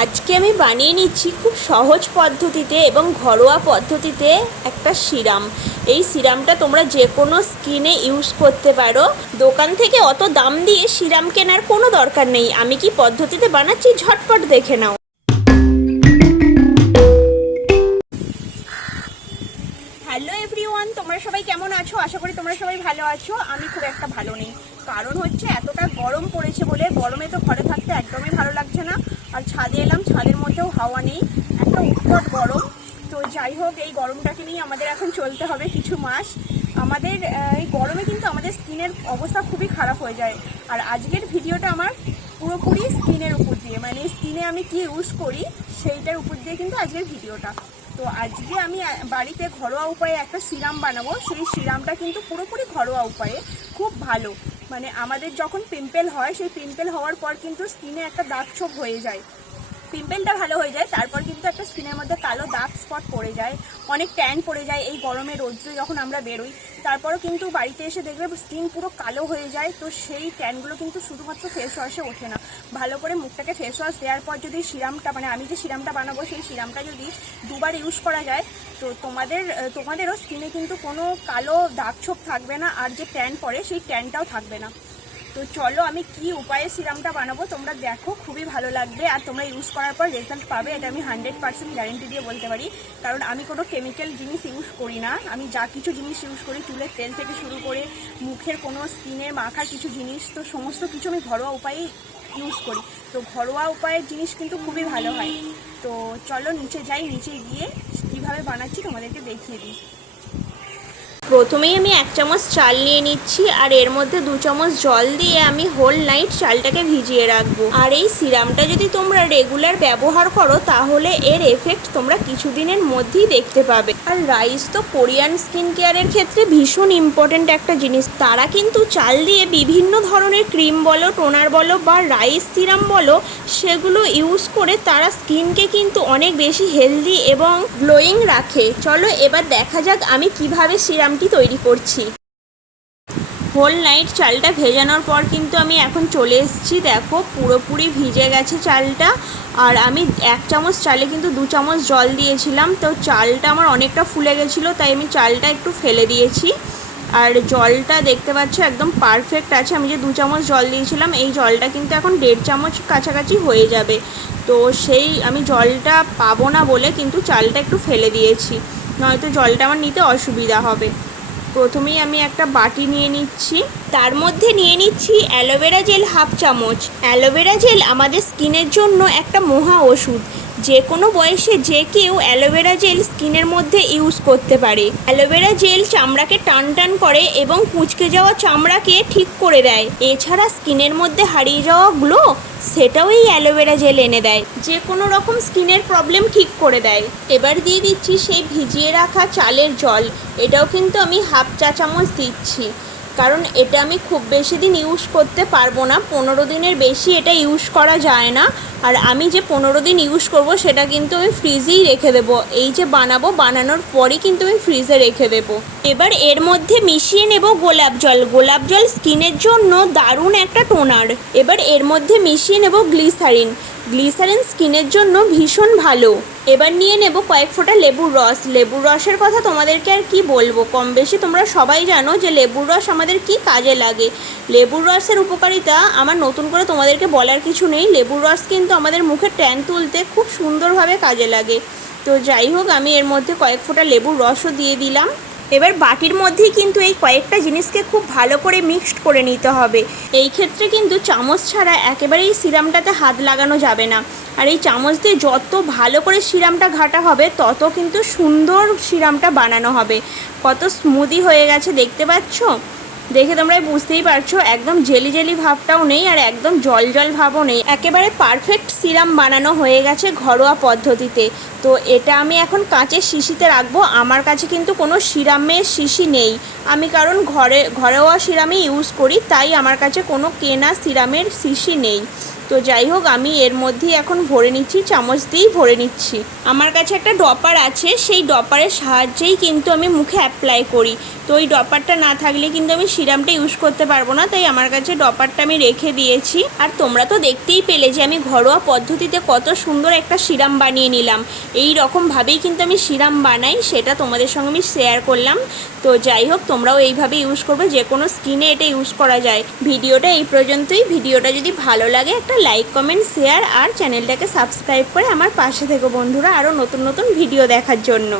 আজকে আমি বানিয়ে নিচ্ছি খুব সহজ পদ্ধতিতে এবং ঘরোয়া পদ্ধতিতে একটা সিরাম। এই সিরামটা তোমরা যে কোনো স্কিনে ইউজ করতে পারো। দোকান থেকে অত দাম দিয়ে সিরাম কেনার কোনো দরকার নেই। আমি কি পদ্ধতিতে বানাচ্ছি ঝটপট দেখে নাও। হ্যালো এভরিওয়ান, তোমরা সবাই কেমন আছো? আশা করি তোমরা সবাই ভালো আছো। আমি খুব একটা ভালো নেই, কারণ হচ্ছে এতটা গরম পড়েছে বলে। গরমে তো ঘরে থাকতে একদমই ভালো লাগছে না। আর ছাদে এলাম, ছাদের মধ্যেও হাওয়া নেই, একটা উৎকট গরম। তো যাই হোক, এই গরমটাকে নিয়ে আমাদের এখন চলতে হবে কিছু মাস। আমাদের এই গরমে কিন্তু আমাদের স্কিনের অবস্থা খুবই খারাপ হয়ে যায়। আর আজকের ভিডিওটা আমার পুরোপুরি স্কিনের উপর দিয়ে, মানে স্কিনে আমি কি ইউজ করি সেইটার উপর দিয়ে কিন্তু আজকের ভিডিওটা। তো আজকে আমি বাড়িতে ঘরোয়া উপায়ে একটা সিরাম বানাবো। সেই সিরামটা কিন্তু পুরোপুরি ঘরোয়া উপায়ে, খুব ভালো। মানে আমাদের যখন পিম্পল হয়, সেই পিম্পল হওয়ার পর কিন্তু স্কিনে একটা দাগ ছোপ হয়ে যায়। পিম্পলটা ভালো হয়ে যায়, তারপর কিন্তু একটা স্কিনের মধ্যে কালো দাগ স্পট পড়ে যায়, অনেক ট্যান পড়ে যায় এই গরমে রোদ্রে যখন আমরা বেরোই। তারপরও কিন্তু বাড়িতে এসে দেখবে স্কিন পুরো কালো হয়ে যায়। তো সেই ট্যানগুলো কিন্তু শুধুমাত্র ফেস ওয়াশে ওঠে না। ভালো করে মুখটাকে ফেস ওয়াশ দেওয়ার পর যদি সিরামটা, মানে আমি যে সিরামটা বানাবো সেই সিরামটা যদি দুবার ইউজ করা যায়, তো তোমাদেরও স্কিনে কিন্তু কোনো কালো দাগ ছোপ থাকবে না, আর যে ট্যান পড়ে সেই ট্যানটাও থাকবে না। তো চলো আমি কি উপায়ে সিরামটা বানাবো তোমরা দেখো, খুবই ভালো লাগবে। আর তোমরা ইউজ করার পর রেজাল্ট পাবে, এটা আমি 100% গ্যারেন্টি দিয়ে বলতে পারি। কারণ আমি কোনো কেমিক্যাল জিনিস ইউজ করি না। আমি যা কিছু জিনিস ইউজ করি, চুলের তেল থেকে শুরু করে মুখের কোনো স্কিনে মাখার কিছু জিনিস, তো সমস্ত কিছু আমি ঘরোয়া উপায়ে ইউজ করি। তো ঘরোয়া উপায়ের জিনিস কিন্তু খুবই ভালো হয়। তো চলো নিচে যাই, নিচে গিয়ে কীভাবে বানাচ্ছি তোমাদেরকে দেখিয়ে দিই। প্রথমেই আমি 1 চামচ চাল নিয়ে নিচ্ছি, আর এর মধ্যে 2 চামচ জল দিয়ে আমি হোল নাইট চালটাকে ভিজিয়ে রাখবো। আর এই সিরামটা যদি তোমরা রেগুলার ব্যবহার করো, তাহলে এর এফেক্ট তোমরা কিছুদিনের মধ্যেই দেখতে পাবে। আর রাইস তো কোরিয়ান স্কিন কেয়ারের ক্ষেত্রে ভীষণ ইম্পর্ট্যান্ট একটা জিনিস। তারা কিন্তু চাল দিয়ে বিভিন্ন ধরনের ক্রিম বলো, টোনার বলো বা রাইস সিরাম বলো, সেগুলো ইউজ করে তারা স্কিনকে কিন্তু অনেক বেশি হেলদি এবং গ্লোয়িং রাখে। চলো এবার দেখা যাক আমি কিভাবে সিরামটি তৈরি করছি। হোল নাইট চালটা ভেজানোর পর কিন্তু আমি এখন চলে এসেছি। দেখো পুরোপুরি ভিজে গেছে চালটা। আর আমি 1 চামচ চালে কিন্তু 2 চামচ জল দিয়েছিলাম। তো চালটা আমার অনেকটা ফুলে গেছিলো, তাই আমি চালটা একটু ফেলে দিয়েছি। আর জলটা দেখতে পাচ্ছ একদম পারফেক্ট আছে। আমি যে 2 চামচ জল দিয়েছিলাম, এই জলটা কিন্তু এখন 1.5 চামচ কাছাকাছি হয়ে যাবে। তো সেই আমি জলটা পাবো না বলে কিন্তু চালটা একটু ফেলে দিয়েছি, নয়তো জলটা আমার নিতে অসুবিধা হবে। প্রথমেই আমি একটা বাটি নিয়ে নিচ্ছি, তার মধ্যে নিয়ে নিচ্ছি অ্যালোভেরা জেল 1/2 চামচ। অ্যালোভেরা জেল আমাদের স্কিনের জন্য একটা মহা ওষুধ। যে কোনো বয়সে যে কেউ অ্যালোভেরা জেল স্কিনের মধ্যে ইউজ করতে পারে। অ্যালোভেরা জেল চামড়াকে টান টান করে এবং কুঁচকে যাওয়া চামড়াকে ঠিক করে দেয়। এছাড়া স্কিনের মধ্যে হারিয়ে যাওয়া গ্লো, সেটাও এই অ্যালোভেরা জেল এনে দেয়। যে কোনো রকম স্কিনের প্রবলেম ঠিক করে দেয়। এবার দিয়ে দিচ্ছি সেই ভিজিয়ে রাখা চালের জল। এটাও কিন্তু আমি 1/2 চা চামচ দিচ্ছি, কারণ এটা আমি খুব বেশি দিন ইউজ করতে পারবো না। 15 দিনের বেশি এটা ইউজ করা যায় না। আর আমি যে 15 দিন ইউজ করব সেটা কিন্তু আমি ফ্রিজেই রেখে দেবো। এই যে বানানোর পরই কিন্তু আমি ফ্রিজে রেখে দেবো। এবার এর মধ্যে মিশিয়ে নেব গোলাপ জল। গোলাপ জল স্কিনের জন্য দারুণ একটা টোনার। এবার এর মধ্যে মিশিয়ে নেব গ্লিসারিন। গ্লিসারিন স্কিনের জন্য ভীষণ ভালো। এবার নিয়ে নেব কয়েক ফোঁটা লেবুর রস। লেবুর রসের কথা তোমাদেরকে আর কি বলবো, কম বেশি তোমরা সবাই জানো যে লেবুর রস আমাদের কি কাজে লাগে। লেবুর রসের উপকারিতা আমার নতুন করে তোমাদেরকে বলার কিছু নেই। লেবুর রস কিন্তু আমাদের মুখের ট্যান তুলতে খুব সুন্দরভাবে কাজে লাগে। তো যাই হোক, আমি এর মধ্যে কয়েক ফোঁটা লেবুর রসও দিয়ে দিলাম। এবার বাটির মধ্যেই কিন্তু এই কয়েকটা জিনিসকে খুব ভালো করে মিক্সড করে নিতে হবে। এই ক্ষেত্রে কিন্তু চামচ ছাড়া একেবারে এই সিরামটাতে হাত লাগানো যাবে না। আর এই চামচ দিয়ে যত ভালো করে সিরামটা ঘাটা হবে, তত কিন্তু সুন্দর সিরামটা বানানো হবে। কত স্মুদি হয়ে গেছে দেখতে পাচ্ছ? দেখে তোমরা বুঝতেই পারছো, একদম জেলি জেলি ভাবটাও নেই আর একদম জল জল ভাবও নেই। একেবারে পারফেক্ট সিরাম বানানো হয়ে গেছে ঘরোয়া পদ্ধতিতে। তো এটা আমি এখন কাঁচের শিশিতে রাখবো। আমার কাছে কিন্তু কোনো সিরামের শিশি নেই। আমি কারণ ঘরোয়া সিরামই ইউজ করি, তাই আমার কাছে কোনো কেনা সিরামের শিশি নেই। তো তো যাই হোক, আমি এর মধ্যে এখন ভরে নিচ্ছি, চামচ দিয়েই ভরে নিচ্ছি। আমার কাছে একটা ড্রপার আছে, সেই ড্রপারের সাহায্যেই কিন্তু আমি মুখে অ্যাপ্লাই করি। তো ওই ড্রপারটা না থাকলে কিন্তু আমি সিরামটা ইউজ করতে পারবো না, তাই আমার কাছে ড্রপারটা আমি রেখে দিয়েছি। আর তোমরা তো দেখতেই পেলে যে আমি ঘরোয়া পদ্ধতিতে কত সুন্দর একটা সিরাম বানিয়ে নিলাম। এই রকমভাবেই কিন্তু আমি সিরাম বানাই, সেটা তোমাদের সঙ্গে আমি শেয়ার করলাম। তো যাই হোক, তোমরাও এইভাবে ইউজ করবে, যে কোনো স্কিনে এটা ইউজ করা যায়। ভিডিওটা এই পর্যন্তই। ভিডিওটা যদি ভালো লাগে একটা লাইক, কমেন্ট, শেয়ার আর চ্যানেলটাকে সাবস্ক্রাইব করে আমার পাশে থেকো বন্ধুরা, আরও নতুন নতুন ভিডিও দেখার জন্য।